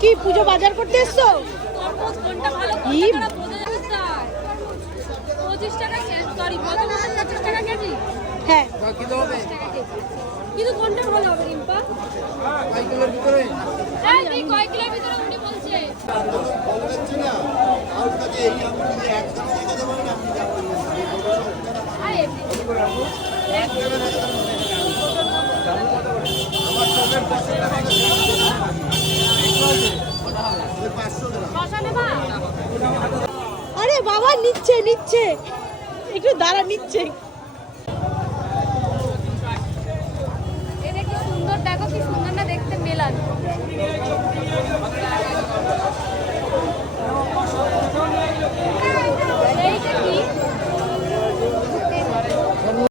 কি পুজো বাজার করতে এসছো? হ্যাঁ কিন্তু কোনটা ভালো হবে রিম্পা? কয় কিলোর ভিতরে উনি বলছে আরে বাবা নিচ্ছে একটু দাঁড়া নিচ্ছে।